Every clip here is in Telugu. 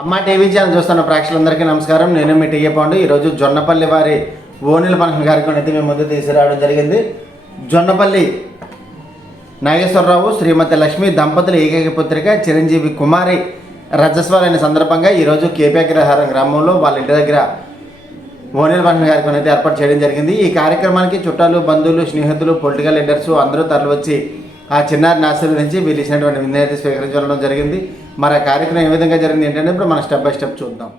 అమ్మ టీవీ ఛానల్ చూస్తున్న ప్రేక్షకులందరికీ నమస్కారం. నేను మీ టీఏ పాండు. ఈరోజు జొన్నపల్లి వారి ఓణీల ఫంక్షన్ కార్యక్రమం అయితే మేము ముందు తీసుకురావడం జరిగింది. జొన్నపల్లి నాగేశ్వరరావు శ్రీమతి లక్ష్మి దంపతులు ఏకైక పుత్రిక చిరంజీవి కుమారి రజస్వాలైన సందర్భంగా ఈరోజు కేపీ అగ్రహారం గ్రామంలో వాళ్ళ ఇంటి దగ్గర ఓణీల ఫంక్షన్ కార్యక్రమం అయితే ఏర్పాటు చేయడం జరిగింది. ఈ కార్యక్రమానికి చుట్టాలు, బంధువులు, స్నేహితులు, పొలిటికల్ లీడర్స్ అందరూ తరలివచ్చి ఆ చిన్నారిని ఆశీర్వదించి వీళ్ళు ఇచ్చినటువంటి విందు అయితే స్వీకరించడం జరిగింది. మరి ఆ కార్యక్రమం ఏ విధంగా జరిగింది ఏంటంటే ఇప్పుడు మనం స్టెప్ బై స్టెప్ చూద్దాం.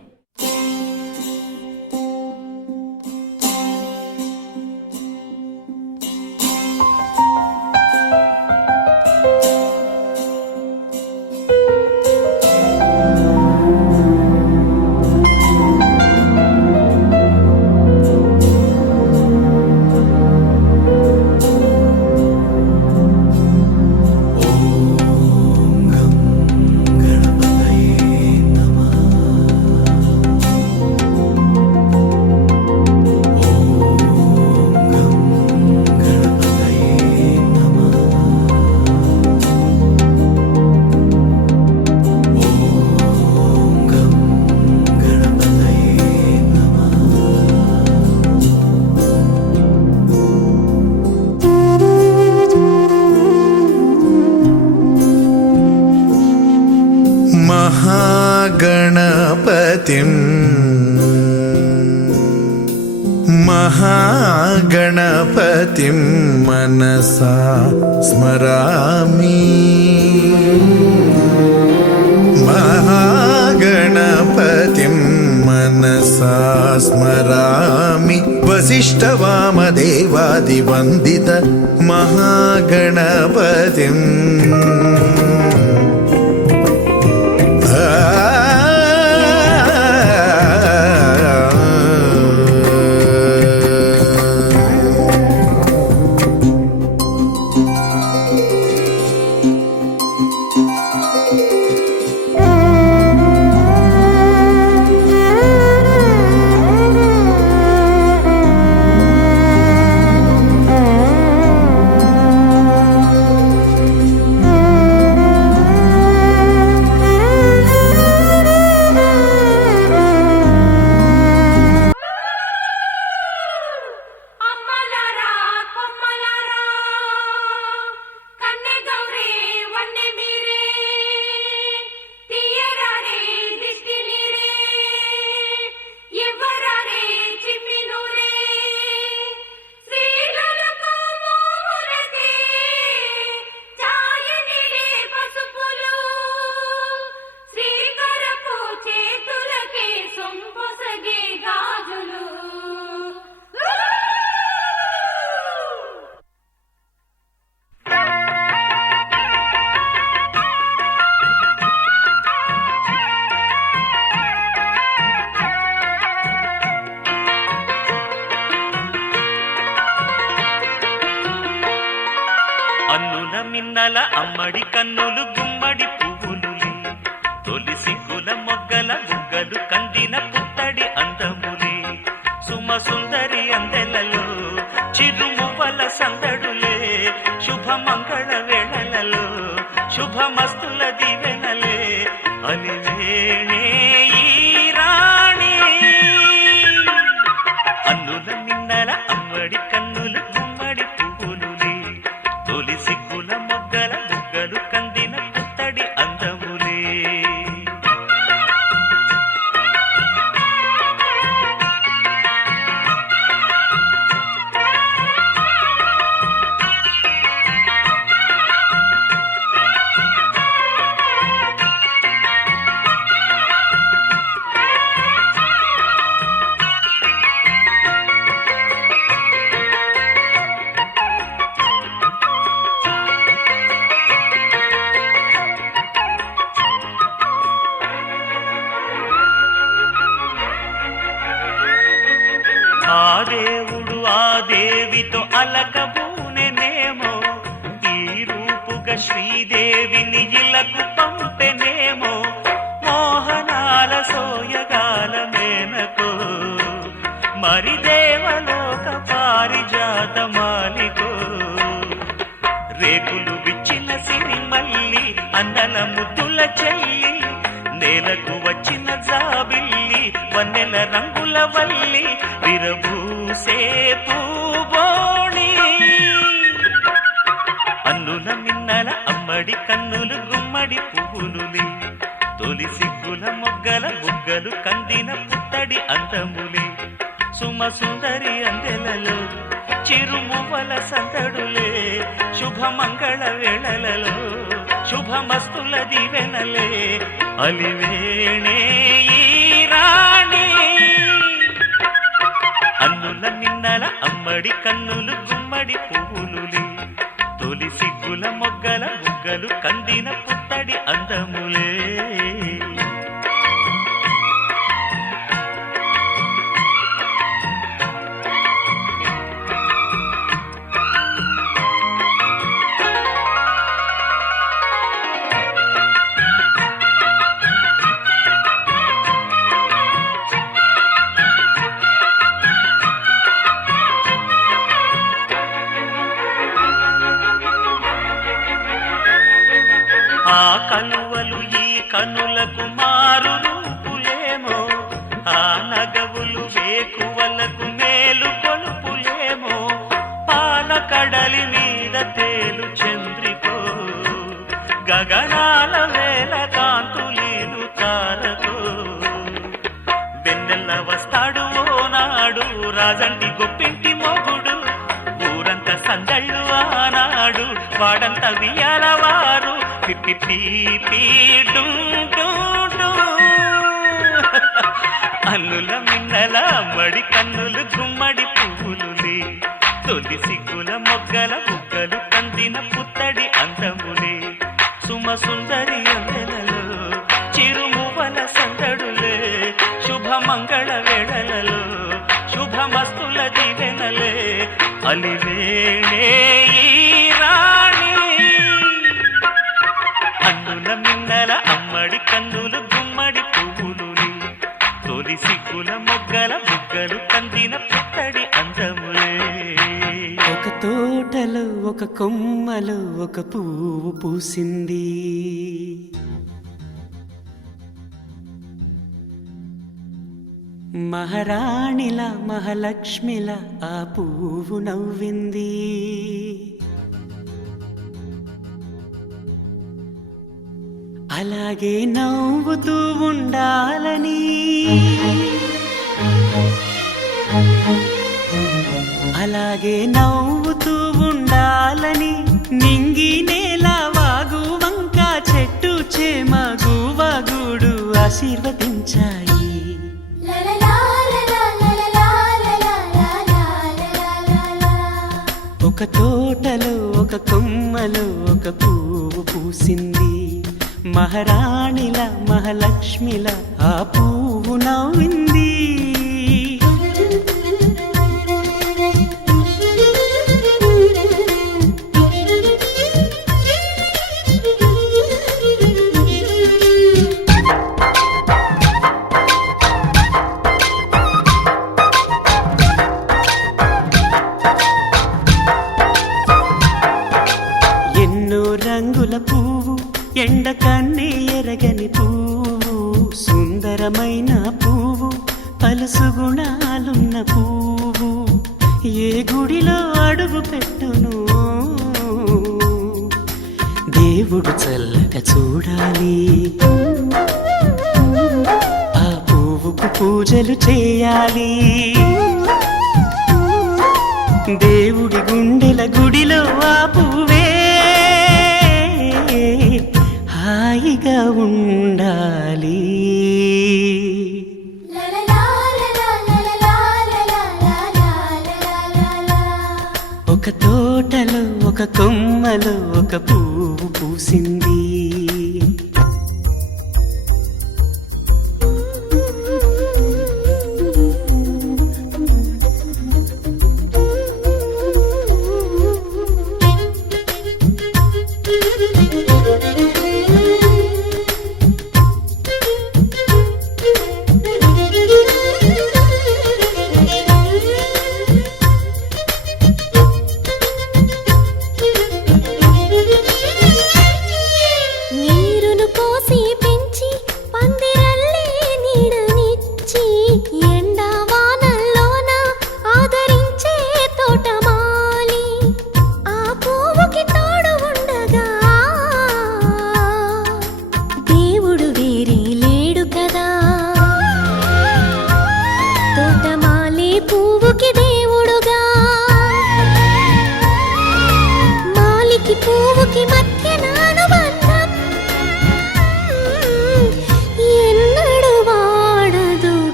महागणपतिं मनसा स्मरामि. महागणपतिं मनसा स्मरामि. वसिष्ठवामदेवादिवन्दित महागणपतिम्. అన్నుల మిన్నల అమ్మడి కన్నులు గుమ్మడి పువ్వులులే, తొలి సిగ్గుల మొగ్గల బుగ్గలు కందిన పుత్తడి అందములే, సుమ సుందరి అందెలలో చిరుమువ్వల సందడులే, శుభమంగళ వేళలలో శుభమస్తుల దివెనలే, అలివేణే ఈ రాణి. అన్నుల మిన్నల అమ్మడి కన్నులు గుమ్మడి పువ్వులులే, తొలి సిగ్గుల మొగ్గల బుగ్గలు కందిన పుత్తడి అందములే. ఆ దేవుడు ఆ దేవితో అలకబూనెనేమో, ఈ రూపుగా శ్రీదేవిని ఇలకు పంపెనేమో, మోహనాల సోయగాల మేనకో, మరి దేవలోక పారిజాత మాలికో, రేకులు విచ్చిన సిరిమల్లి అందల ముద్దుల చెల్లి, నేలకు వచ్చిన సిగ్గుల మొగ్గల బుగ్గలు కందిన పుత్తడి అందములే సుమ సుందరి అందెలలో చిరుమువ్వల సందడులే శుభమంగళ వేళలలో శుభమస్తుల దివెనలే అలివేణే ఈ రాణి అన్నుల నిన్నల అమ్మడి కన్నులు గుమ్మడి పువ్వులులే తొలి సిగ్గుల మొగ్గల బుగ్గలు కందిన పుత్తడి అందములే ఆ కలువలు ఈ కనులకు మారు రూపులేమో ఆ నగవులు వేకువలకు మేలు కొలుపులేమో పాల కడలి మీద తేలు చంద్రికో గగనాల వేల కాంతులీలు తారకో వెన్నెల్ల వస్తాడు ఓనాడు రాజంటి గొప్పింటి మొగుడు ఊరంత సందళ్ళు ఆనాడు వాడంత వియాలవారు పిప్పి పీ అల్లుల మిన్నల అమ్మడి కన్నులు గుమ్మడి పువ్వులులే తొలి సిగ్గుల మొగ్గల బుగ్గలు కందిన పుత్తడి అందములే సుమ సుందరి అందెలలో చిరుమువల సందడులే శుభమంగళ వేళలలో శుభమస్తుల దివెనలే అలివేణే ఈ రాణి అన్నుల మిన్నల అమ్మడి కన్నులు గుమ్మడి పువ్వులుని తొలి సిగ్గుల మొగ్గల బుగ్గలు కందిన పుత్తడి అందములే ఒక తోటలో ఒక కొమ్మలో ఒక పువ్వు పూసింది మహారాణిల మహాలక్ష్మిల ఆ పువ్వు నవ్వింది అలాగే నవ్వుతూ ఉండాలని అలాగే నవ్వుతూ ఉండాలని నింగి నేల వాగు వంక చెట్టు చేమ గువగుడు ఆశీర్వదించాయి ఒక తోటలో ఒక కొమ్మలో ఒక పువ్వు పూసింది మహారాణిల మహాలక్ష్మిల ఆ పువ్వు నవ్వింది ఎన్నో రంగుల పువ్వు ఎండ కన్నే ఎరగని పువ్వు సుందరమైన పువ్వు పలుసు గుణాలున్న పువ్వు ఏ గుడిలో అడుగు పెట్టును దేవుడు చల్లగా చూడాలి ఆ పువ్వుకు పూజలు చేయాలి దేవుడి గుండెల గుడిలో ఆ పువ్వే హాయిగా ఉండాలి ఒక తోటలో ఒక కొమ్మలో ఒక పువ్వు పూసింది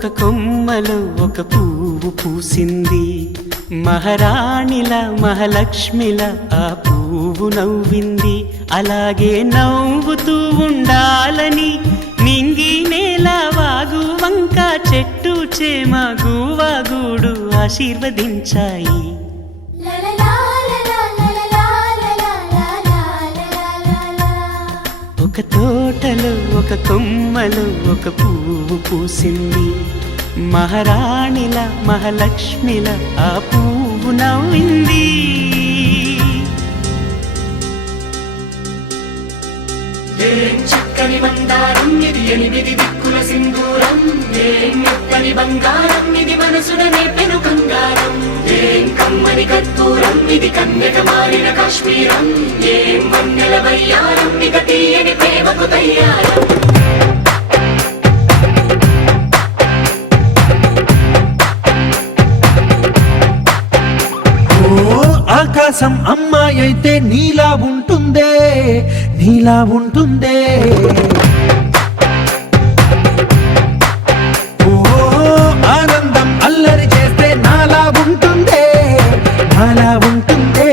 ఒక కొమ్మలో ఒక పువ్వు పూసింది. మహారాణిల మహాలక్ష్మిల ఆ పువ్వు నవ్వింది. అలాగే నవ్వుతూ ఉండాలని నింగి నేల వాగు వంక చెట్టు చేమ గువ్వ గూడు ఆశీర్వదించాయి. ఒక తోటలో ఒక కొమ్మలో ఒక పువ్వు పూసింది. మహారాణిల మహాలక్ష్మిల ఆ పువ్వు నవ్వింది. ఏం చక్కని మందారం ఇది, 8 దిక్కుల సింధూరం. ఏం మెత్తని బంగారం ఇది, మనసున నేర్పెను బంగారం. ఏం కమ్మని కర్పూరం ఇది, కన్యక మారిన కాశ్మీరం. ఏం వన్నెల వయ్యారం ఇక తీయని ప్రేమకు తయ్యారం. ఆకాశం అమ్మాయి అయితే నీలా ఉంటుందే, నీలా ఉంటుందే. ఓ ఆనందం అల్లరి చేస్తే నాలా ఉంటుందే, నాలా ఉంటుందే.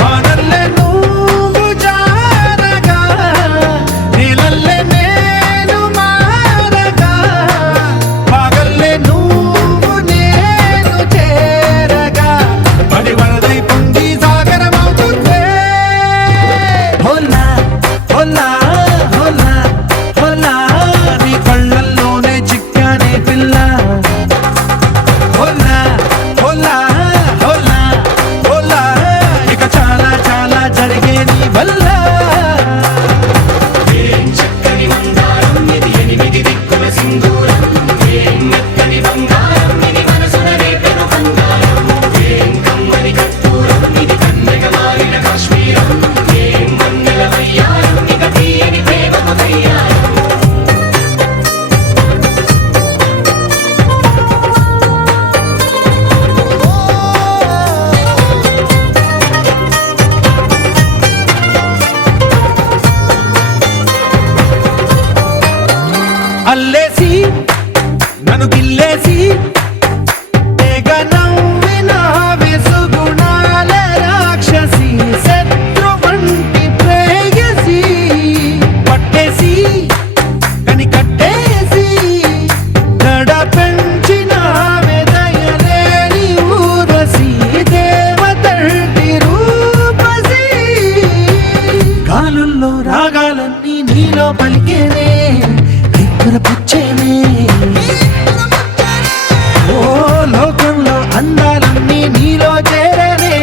వానల్లే నువ్వు జారగా, నీలల్లే నేను మారగా, పగల్లే నువ్వు నేను చేరగా, పడి వరదై పొంగి సాగరమవుతుందే. హోలా హోలా హోలా హోలా, నీ కళ్ళల్లోనే చిక్కానే పిల్ల. హోలా హోలా హోలా హోలా, ఇక చాలా చాలా జరిగే నీ వల్ల. ఏం చక్కని మందారం ఇది, 8 దిక్కుల సింధూరం. ఏం మెత్తని బంగారం ఇది, మనసున నేర్పెను బంగారం. ఏం కమ్మని కర్పూరం ఇది, కన్యక మారిన కాశ్మీరం. ఏం వన్నెల వయ్యారం ఇక తీయని ప్రేమకు తయ్యారం. అల్లేసి నన్ను గిల్లేసి తెగ నవ్విన వెసుగుణాల రాక్షసి, శత్రువంటి ప్రేయసి, పట్టేసి కని కట్టేసి గడ పెంచిన దయలేని ఊరసి, దేవతంటి రూపసి. గాలుల్లో రాగాలన్నీ నీలో పలికేనే, పుచ్చేనే. ఓ లోకంలో అందాలన్నీ నీలో చేరనే,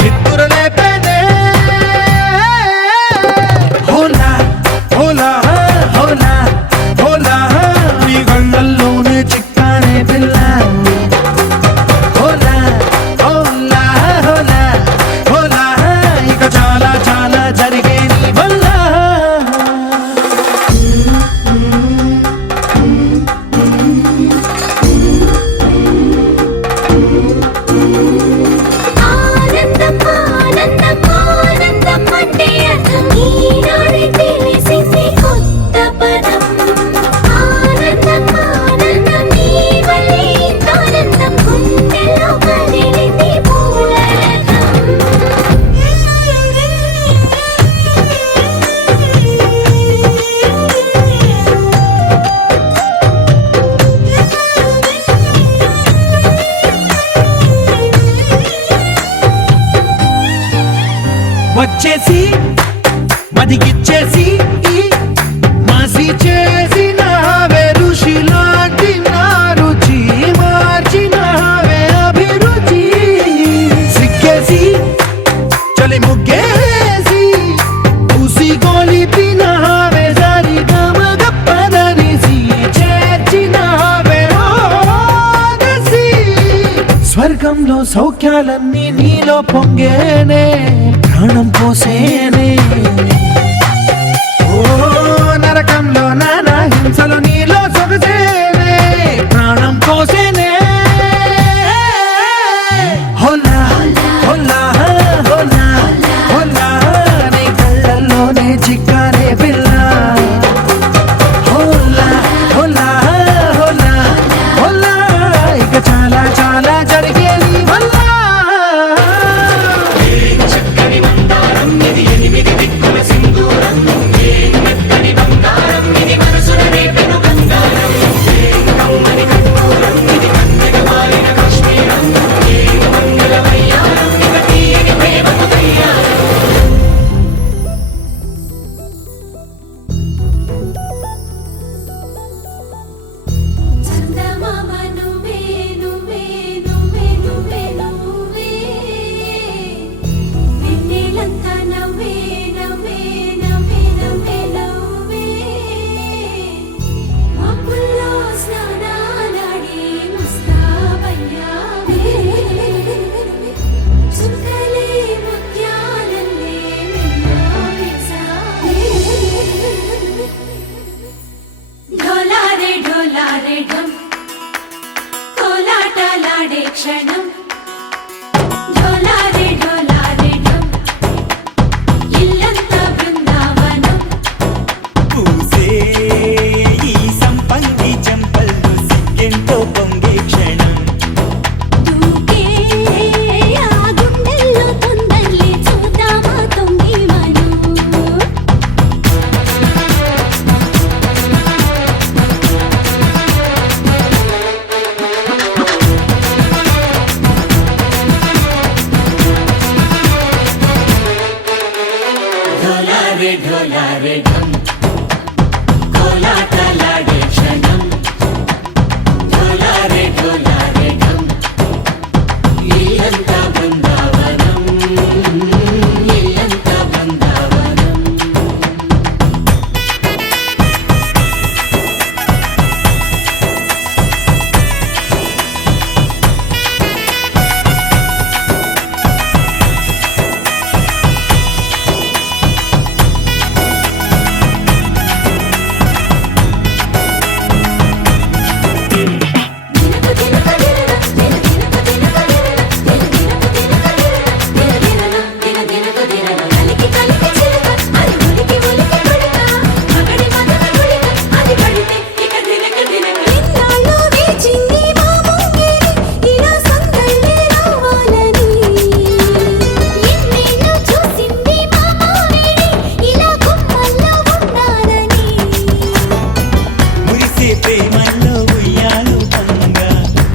చిత్తుర లేపేనే. హోలా హోలా హోలా హోలా, నీ కళ్ళల్లోనే చిక్కానే పిల్ల. హోలా హోలా హోలా హోలా, ఇక చాలా చాలా జరిగే నీ వల్ల. ఆనందం ఆనందం ఆనందం అంటే అర్థం ఈనాడే తెలిసింది కొత్త పదం. ఆనందం ఆనందం నీ వల్లే ఆనందం, గుండెలో కదిలింది పూల రథం. వచ్చేసి మదిగిచ్చేసి మాసి చేసిన ఋషిలాంటి నా రుచి, మార్చినవే అభిరుచి. సిక్కేసి చలి ముగ్గేసి, ఉసి గొలిపినవే సరి గమగ పదనిసి, చేర్చినవే ఓదసి. స్వర్గంలో సౌఖ్యాలన్నీ నీలో పొంగేనే, ప్రాణం పోసేనే. ఓ నరకంలో నానా హింసలు నీలో సొగసేనే, ప్రాణం పోసేనే. హోలా హోలా హోలా హోలా, నీ కళ్ళల్లోనే చిక్కానే పిల్ల. హోలా హోలా ఢోలారే ఢోలారే ఢం కోలాటలాడే క్షణం ఢోలారే ఢోలారే ఢం ఇల్లంతా బృందావనం ఇల్లంతా బృందావనం మురిసే ప్రేమల్లో ఉయ్యాలు పంగా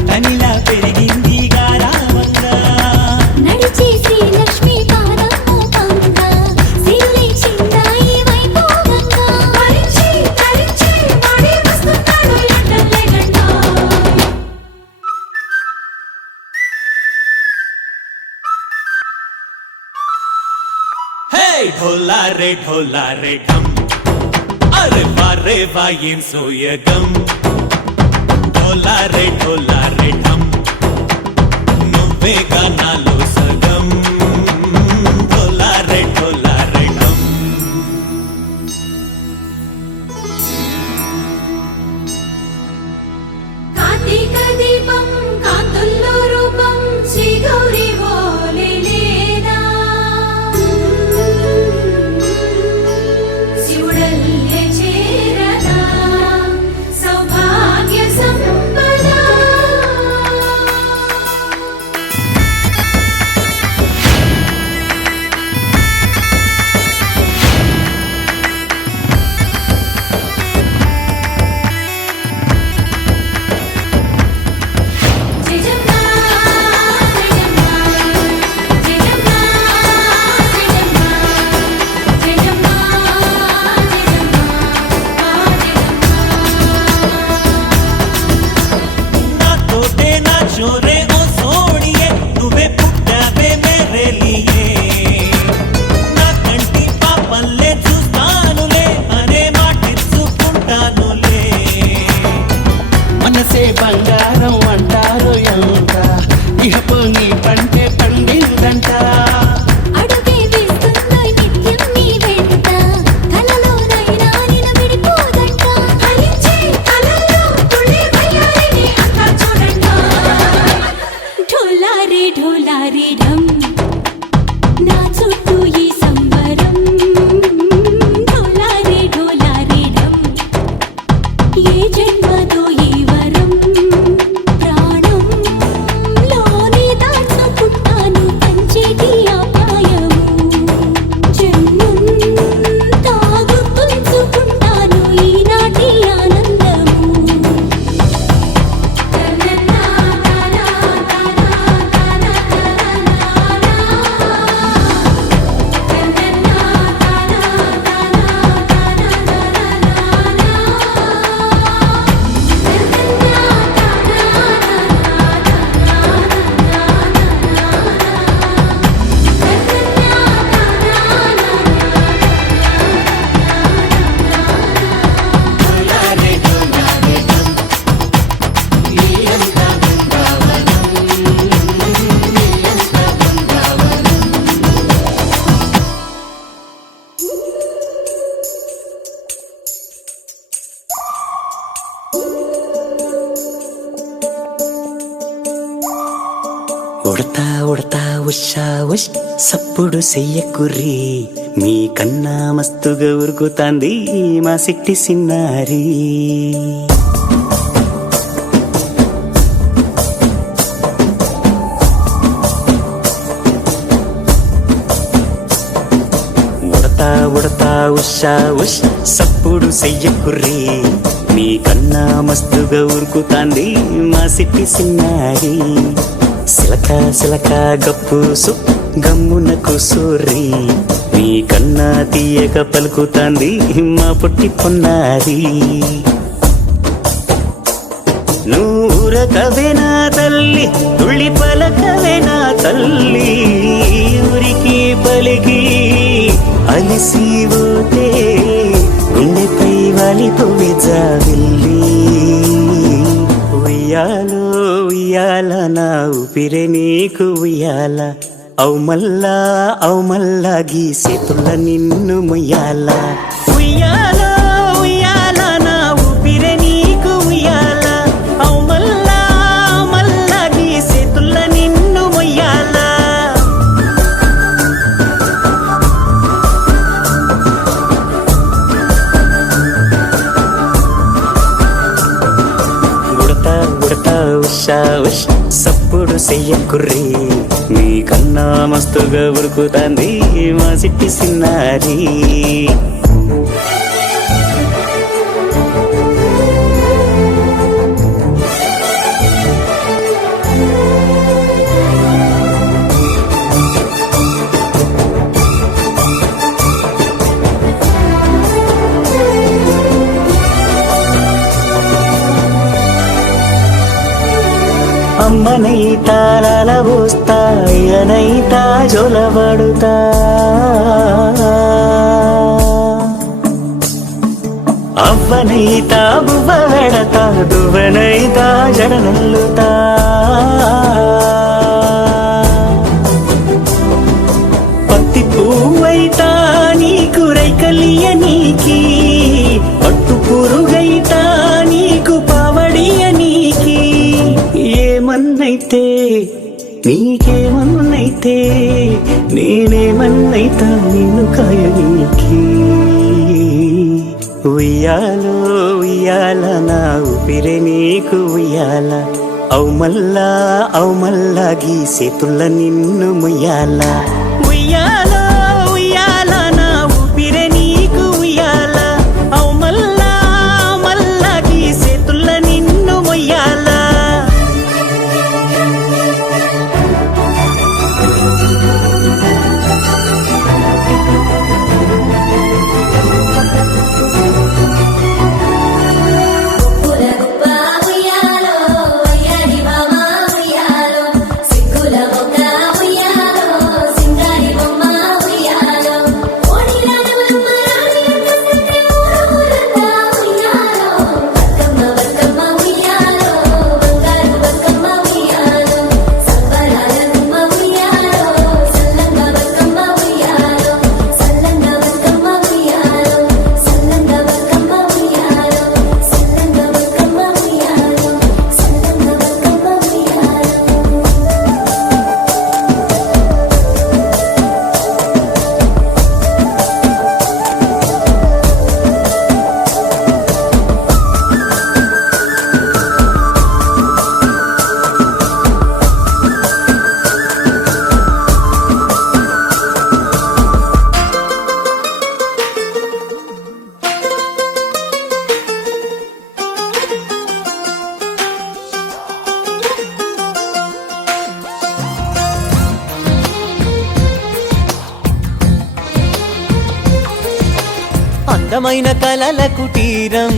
తనిలా పెరిగింది గారావంగా నడిచే శ్రీలక్ష్మి పాదము పంగా సిల్లి చిందాయి వైభోగంగా హరించి హరించి వాడి వస్తున్నాడు ఎండలే గంటా హే ఢోలారే ఢోలారే ఢం అరే వారే వా ఏం సోయగం ఢోలారే ఢోలారే ఢం నువ్వే గానాలో సగం ఢోలారే ఢోలారే ఢం కార్తీక దీపం కాంతుల్లో రూపం శ్రీ గౌరీ ఓలే లేదా శివుడల్లే చేరదా సౌభాగ్య సంపద జయజమ్మా జయజమ్మా జయజమ్మా జయజమ్మా జయజమ్మా నా తోటే నా చోరే ఓ సోడియే నువ్వే పుట్టావే మేరే లియే నా కంటి పాపల్లే చూస్తానులే అనే మాటిచ్చుకుంటానులే మనసే బంగారం అంటారు ఎంత ఇహపు నీ పంటే పండిందంట అడుగే వేస్తుందో నిత్యం నీ వెంట కలలోనైనా నిలబడిపోదంట హరించి కలలో తుళ్ళి వయ్యారిని అంతా చూడంట ఢోలారే ఢోలారే ఢం నా చుట్టూ ఈ సంబరం ఢోలారే ఢోలారే ఢం ఏ జన్మదో ఈ వరం ప్రాణం లోనే దాచుకుంటాను కంచేటి ఆప్యాయము జన్మం తాగుతుంచుకుంటాను ఈనాటి ఆనందము ఉడతా ఉడతా ఉషా ఉష్ సప్పుడు చెయ్యకుర్రి మీ కన్నా మస్తుగా ఉరుకుతాంది మా సిట్టి సిన్నారి ఉడతా ఉడతా ఉషా ఉష్ సప్పుడు చెయ్యకుర్రి మీ కన్నా మస్తుగా ఉరుకుతాంది మా సిట్టి సిన్నారి సిలక సిలక గప్పుసు గమ్మున కూసూరి నీ కన్నా తీయక పలుకుతాంది మా పుట్టి పొన్నారి నూరకవేనా తల్లి తుళ్ళి పలకవేనా తల్లి ఊరికి పలికి అలిసిపోతే గుండెపై వాలిపోవే జావిల్లి ఉయ్యాలో ఉయ్యాల నా ఊపిరే నీకు ఉయ్యాల అవు మల్లా గీసేతుల్ల నిన్ను ముయ్యాల ఉయ్యాలో ఉయ్యాల నా ఊపిరే నీకు ఉయ్యాల అవు మల్లా గీసేతుల్ల నిన్ను ముయ్యాల ఉడతా ఉషా ఉష్ సప్పుడు చెయ్యకుర్రి నీ కన్నా మస్తుగా ఉరుకుతాంది మా సిట్టి సిన్నారి అమ్మనైతా లలబోస్తా అయ్యనైతా జొలబడుతా అవ్వనైతా బువ్వ వెడతా దువ్వనైతా జడనల్లుతా పత్తి పువ్వైతా నీకు రైకలియ నీకి పట్టు పురుగైతా నీకు పావడియ నీకి ఏమన్నైతే నీకేమన్నైతే నేనేమన్నైతా నిన్ను కాయనీకి ఉయ్యాలో ఉయ్యాల నా ఊపిరే నీకు ఉయ్యాల అవు మల్లా గీసేతుల్ల నిన్ను ముయ్యాల ఉయ్యాలో ఉయ్యాల నా ఊపిరే నీకు ఉయ్యాల అవు మల్లా గీసేతుల్ల నిన్ను ముయ్యాల అందమైన కలల కుటీరం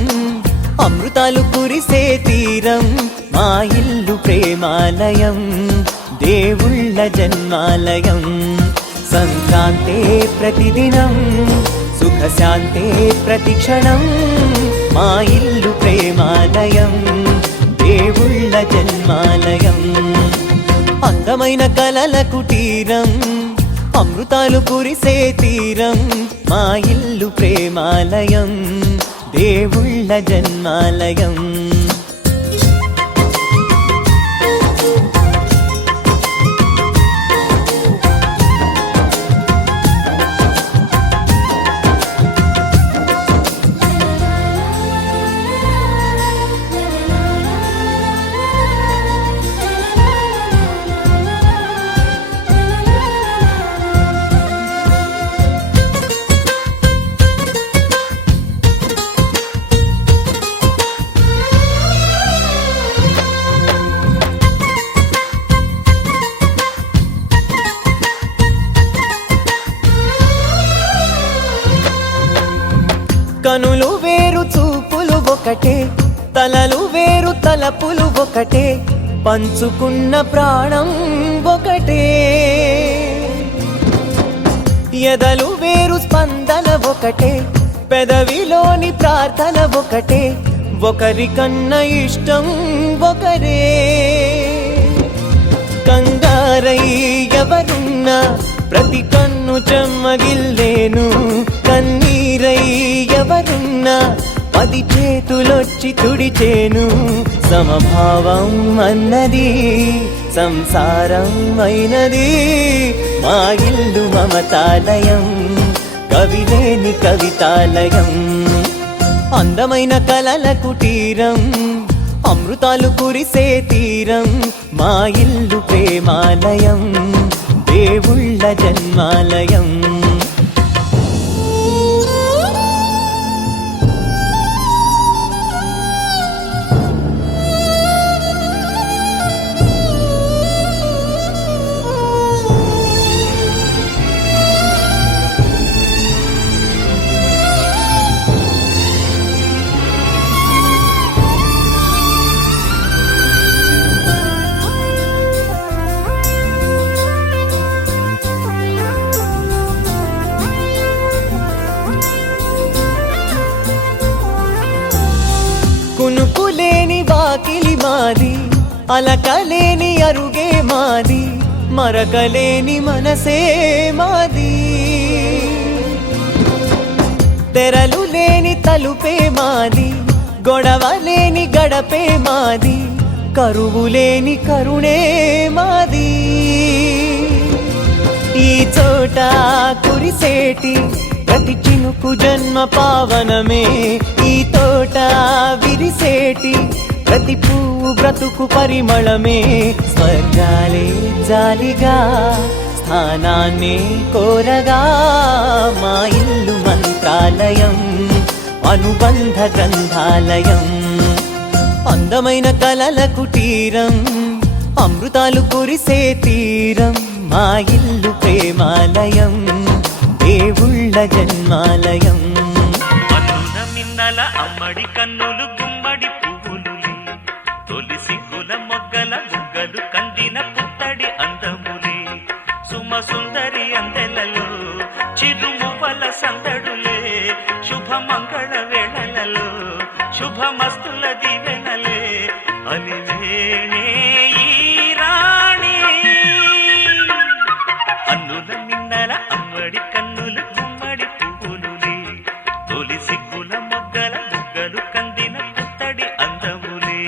అమృతాలు కురిసే తీరం మా ఇల్లు ప్రేమాలయం దేవుళ్ళ జన్మాలయం సంక్రాంతే ప్రతిదినం సుఖశాంతే ప్రతిక్షణం మా ఇల్లు ప్రేమాలయం దేవుళ్ళ జన్మాలయం అందమైన కలల కుటీరం అమృతాలు కురిసే తీరం మా ఇల్లు ప్రేమాలయం దేవుళ్ళ జన్మాలయం కనులు వేరు చూపులు ఒకటే, తలలు వేరు తలపులు ఒకటే, పంచుకున్న ప్రాణం ఒకటే. ఎదలు వేరు స్పందన ఒకటే, పెదవిలోని ప్రార్థన ఒకటే, ఒకరికన్నా ఇష్టం ఒకరే. కంగారై ఎవరున్నా ప్రతి కన్ను చెమ్మగిల్లేను, కన్నీరై ఎవరున్నా 10 చేతులొచ్చి తుడిచేను. సమభావం అన్నది సంసారం అయినది, మా ఇల్లు మమతాలయం, కవిలేని కవితాలయం. అందమైన కలల కుటీరం, అమృతాలు కురిసే తీరం, మా ఇల్లు ప్రేమాలయం, దేవుళ్ళ జన్మాలయం. కునుకులేని వాకిలి మాది, అలకలేని అరుగే మాది, మరకలేని మనసే మాది. తెరలు లేని తలుపే మాది, గొడవ లేని గడపే మాది, కరువు లేని కరుణే మాది. ఈ చోట కురిసేటి ప్రతి చినుకు జన్మ పావనమే, ఈ తోట విరిసేటి ప్రతి పువ్వు బ్రతుకు పరిమళమే. స్వర్గాలే జాలిగా స్థానాన్ని కోరగా, మా ఇల్లు మంత్రాలయం, అనుబంధ గ్రంథాలయం. అందమైన కలల కుటీరం, అమృతాలు కురిసే తీరం, మా ఇల్లు ప్రేమాలయం, దేవుళ్ళ జన్మాలయం. అన్నుల మిన్నల అమ్మడి కన్నులు గుమ్మడి పువ్వులులే, తొలి సిగ్గుల మొగ్గల బుగ్గలు కందిన పుత్తడి అందములే. సుమ సుందరి అందెలలో చిరుమువ్వల సందడులే, శుభమంగళ వేళలలో శుభమస్తుల దివెనలే. అలివేణే ఈ రాణి, అన్నుల మిన్నల అమ్మడి కన్నులు గుమ్మడి పువ్వులులే, తొలి సిగ్గుల మొగ్గల బుగ్గలు కందిన పుత్తడి అందములే.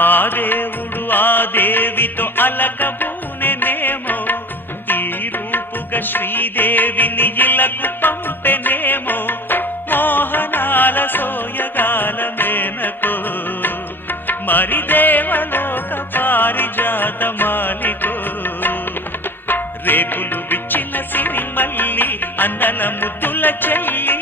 ఆ దేవుడు ఆ దేవితో అలకబూనెనేమో, ఈ రూపుగా శ్రీదేవిని ఇలకు పంపెనేమో. మోహనాల సోయగాల మేనకో, మరి దేవలోక పారిజాత మాలికో. రేకులు విచ్చిన సిరిమల్లి, అందల ముద్దుల చెల్లి,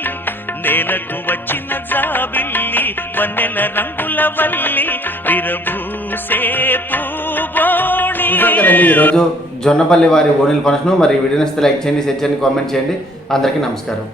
నేలకు వచ్చిన జాబిల్లి, వన్నెల రంగుల వల్లి, విరబూసే పూబోణి. కదండి ఈరోజు జొన్నపల్లి వారి ఓణీల ఫంక్షన్. మరి వీడియో నచ్చితే లైక్ చేయండి, షేర్ చేయండి, కామెంట్ చేయండి. అందరికీ నమస్కారం.